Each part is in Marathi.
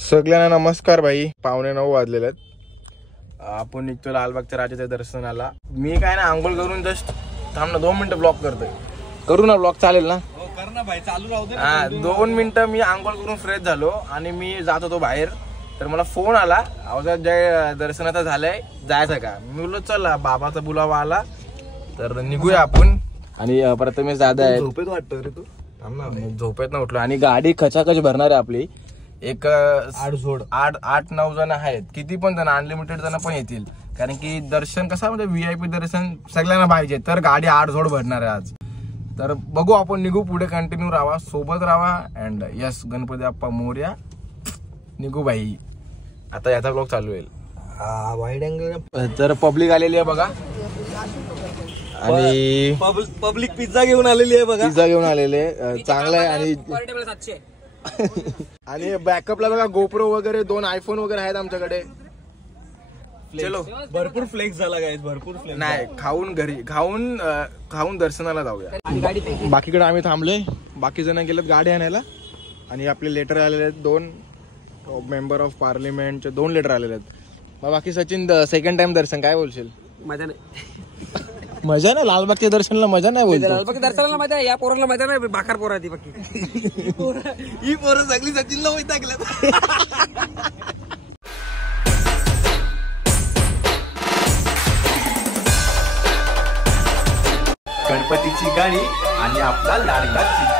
सगळ्यांना नमस्कार भाई. 9:15 वाजलेले आहेत. आपण निघतो लालबागच्या राजाच्या दर्शनाला. मी काय ना आंघोळ करून जस्ट थांब ना 2 मिनिटं ब्लॉक करतोय. करू ना ब्लॉक? चालेल ना? हो कर ना भाई, चालू राहू दे. 2 मिनिटं मी आंघोळ करून फ्रेश झालो आणि मी जात होतो बाहेर. तर मला फोन आला, अवजात जय दर्शनाचा झालंय, जायचं का? मी बोललो चला, बाबाचा बुलावा आला तर निघूया आपण. आणि प्रथमेश दादा आहे. झोपेत वाटतं रे तू? झोपेत न उठलो आणि गाडी खचाखच भरणार आहे आपली. एक 8-9 जण आहेत, किती पण जण, अनलिमिटेड जण पण येतील. कारण की दर्शन कसं म्हणजे VIP दर्शन सगळ्यांना पाहिजे, तर गाडी 8 जोड भरणार आहे आज. तर बघू, आपण निघू, पुढे कंटिन्यू राहा, सोबत राहा. And yes, Ganpati Bappa Morya. निघू भाई, आता याचा ब्लॉग चालू होईल. Wide angle. तर पब्लिक आलेली आहे बघा, आणि पब्लिक पिझ्झा घेऊन आलेली आहे बघा. पिझ्झा घेऊन आलेले, चांगला आहे. आणि आणि बॅकअपला बघा गोप्रो वगैरे, 2 आयफोन वगैरे आहेत आमच्याकडे. चलो, भरपूर फ्लेक्स झाला गाईज, भरपूर फ्लेक्स. नाही, खाऊन घरी खाऊन दर्शनाला जाऊया. बाकीकडे आम्ही थांबलोय, बाकी जण गेलेत गाडी आणायला. आणि आपले लेटर आलेले आहेत, 2 मेंबर ऑफ पार्लिमेंटचे 2 लेटर आलेले आहेत. मग बाकी सचिन, सेकंड टाइम दर्शन, काय बोलशील? मजा नाही. मजा नाही, लालबागच्या दर्शनाला मजा नाही बोलतो. लालबागच्या दर्शनाला मजा, या पोराला मजा नाही, बाकार पोरा ती बाकी. ही पोरं सगळी सचिनला माहिती टाकल्यात. गणपतीची गाडी आणि आपला लाडका चिंच.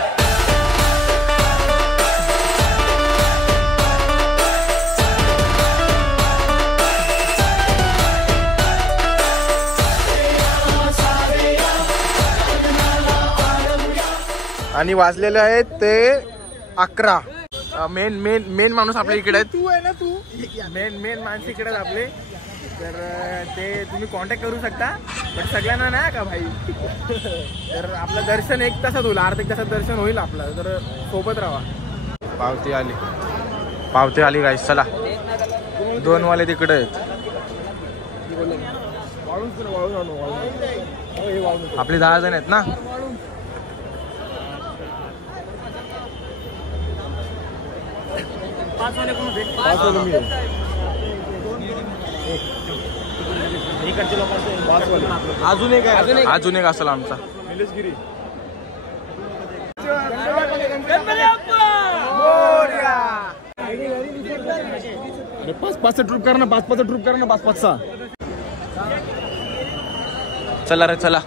आणि वाजलेले आहेत ते 11. मेन माणूस आपल्या इकडे आहेत. तू आहे ना, तू मेन माणूस इकडे आहेत आपले. तर ते तुम्ही कॉन्टॅक्ट करू शकता, पण सगळ्यांना नाही का भाई. तर आपलं दर्शन 1 तासात होईल, अर्ध्या 1 तासात दर्शन होईल आपलं. तर सोबत राहा. पावती आली गाईस. चला, 2 वाले तिकडे आहेत. आपले 10 जण आहेत ना. अजून एक असेल आमचा. पाच ट्रूप करा ना, 5 ट्रूप करा ना, 5-5. चला रे चला.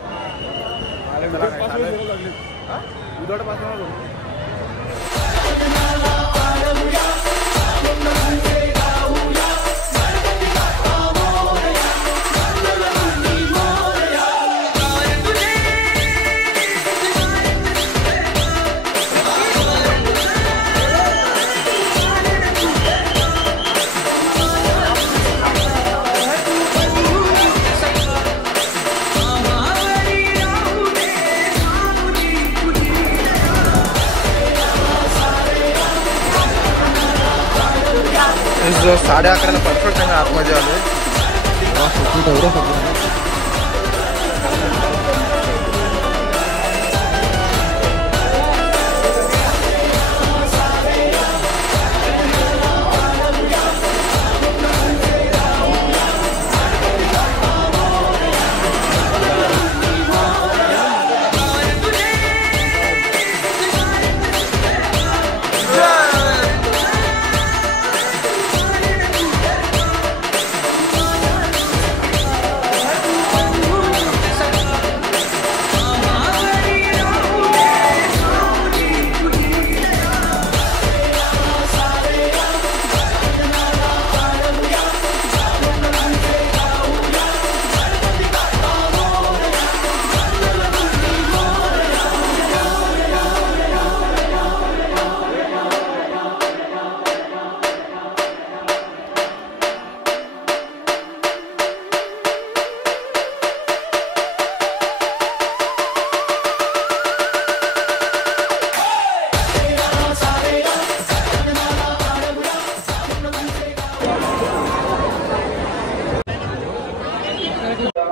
जो 11:30 परफेक्ट आहे, आतमध्ये आलोय.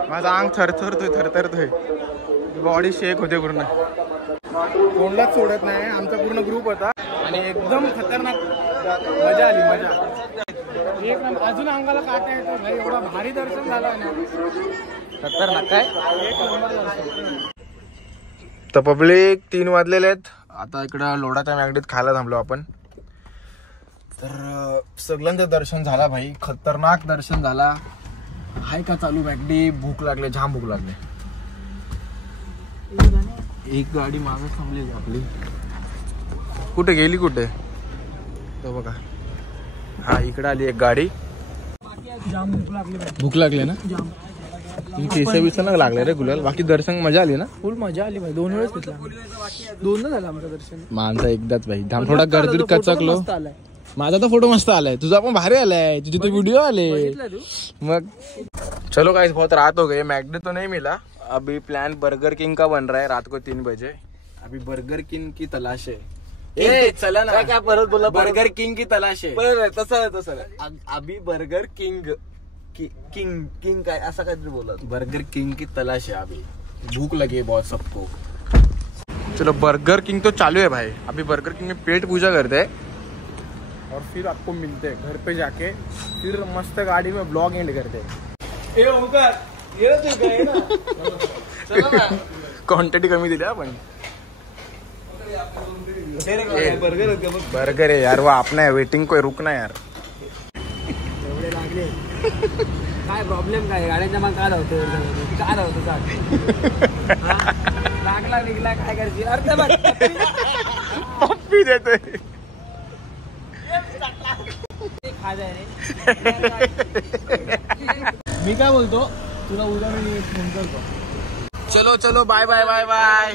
माझा अंग थरथरतोय. बॉडी शेक होते पूर्ण. कोणलाच सोडत नाही. आमचा पूर्ण ग्रुप होता आणि एकदम खतरनाक मजा आली मजा. एक नंबर. अजून अंगाला काटा येतो भाई, एवढा भारी दर्शन झालं ना. खतरनाक काय. एक नंबर दर्शन. तर पब्लिक 3 वाजलेले आहेत. आता इकडं लोढाच्या मॅगडीत खायला थांबलो आपण. तर सगळ्यांचं दर्शन झाला भाई, खतरनाक दर्शन झाला. हाय का चालू मॅगडी. भूक लागले, जाम भूक लागले. एक गाडी मागे थांबली आपली. कुठे गेली कुठे तो बघा. हा इकडे आली एक गाडी. जाम भूक लागली. भूक लागले ना. केस बिसा लागले रे गुलाल. बाकी दर्शन मजा आली ना. फुल मजा आली भाई. 2 वेळेस घेतला. 2दा झालं आमचं दर्शन. माणसा एकदाच भाई. थोडा गर्दीत कचकलो. माझा तर फोटो मस्त आलाय, तुझा पण भारी आलाय. तुझे तो व्हिडिओ आले. मग चलो गाइस, बहुत रात हो गई. मैगडी तो नहीं मिला. अभी प्लान बर्गर किंग का बन रहा है रात को 3 बजे. अभी बर्गर किंग की तलाश है. ए चला ना. काय परत बोला. बर्गर किंग की तलाश है. बरं तसं अभि बर्गर किंग किंग किंग काय असं काहीतरी बोलत. बर्गर किंग की तलाश है. अभी भूख लगी है बहुत सबको. चलो बर्गर किंग तो चालू है भाई. अभी बर्गर किंग में पेट पूजा करते हैं और फिर आपको मिलते हैं घर पे जाके. फिर मस्त गाड़ी में ब्लॉग एंड करते हैं. क्वांटिटी कमी दिली आपण. बर्गर है यार, वो अपना है. वेटिंग कोई रुकना यार. एवढे लागले. काय प्रॉब्लेम काय. गाड्यांच्या मग काय धावतं काय धावतं सांग. लागला निघला काय करशील. अर्थ बघ पप्पी देतोय. मी काय बोलतो तुला उद्या मी फोन करतो. चलो चलो बाय बाय बाय बाय.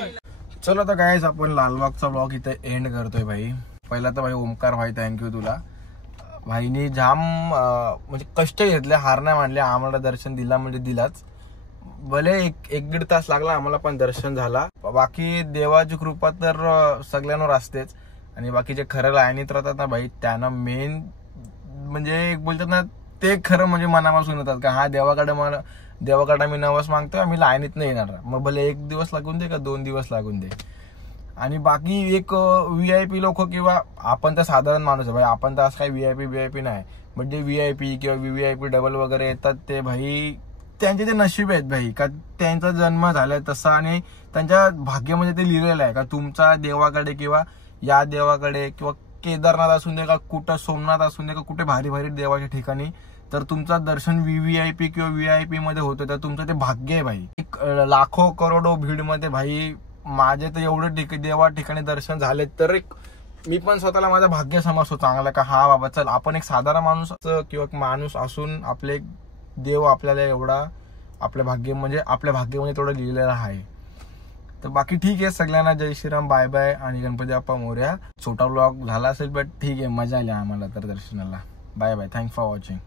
चलो तर गाइस, आपण लालबागचा ब्लॉग इथे एंड करतोय भाई. पहिला तर भाई ओमकार भाई थँक्यू तुला. भाईनी जाम म्हणजे कष्ट घेतले, हार नाही मानले. आम्हाला दर्शन दिला म्हणजे दिलाच. भले एक दीड तास लागला आम्हाला, पण दर्शन झाला. बाकी देवाची कृपा तर सगळ्यांवर असतेच. आणि बाकी जे खरं लाईनीत राहतात ना भाई, त्यांना मेन म्हणजे बोलतात ना, ते खरं म्हणजे मनापासून येतात का हा देवाकडे आम्ही नवस मागतोय, आम्ही लाईनीत नाही येणार. मग भले 1 दिवस लागून दे का 2 दिवस लागून दे. आणि बाकी एक VIP लोक किंवा आपण तर साधारण माणूस आहे भाई, आपण तर असं काही VIP नाही. बट जे VIP किंवा VVIP डबल वगैरे येतात ते भाई, त्यांचे ते नशीब आहेत भाई, का त्यांचा जन्म झालाय तसा आणि त्यांच्या भाग्यामध्ये ते लिहिलेलं आहे का तुमचा देवाकडे किंवा या देवाकडे किंवा केदारनाथ असून दे का कुठं सोमनाथ असून दे का कुठे भारी भारी देवाच्या ठिकाणी, तर तुमचं दर्शन VVIP किंवा VIP मध्ये होतं, तर तुमचं ते भाग्य आहे भाई. लाखो करोडो भीड मध्ये भाई माझे तर एवढे देवा ठिकाणी दर्शन झाले, तर एक मी पण स्वतःला माझं भाग्य समजतो चांगला का हा बाबा चल आपण एक साधारण माणूस किंवा माणूस असून आपले देव आपल्याला एवढा आपल्या भाग्यामध्ये तेवढं लिहिलेलं आहे. तर बाकी ठीक आहे. सगळ्यांना जय श्रीराम, बाय बाय आणि गणपती बाप्पा मोरया. छोटा व्लॉग झाला असेल बट ठीक आहे, मजा आली आम्हाला तर दर्शनाला. Bye bye. Thanks for watching.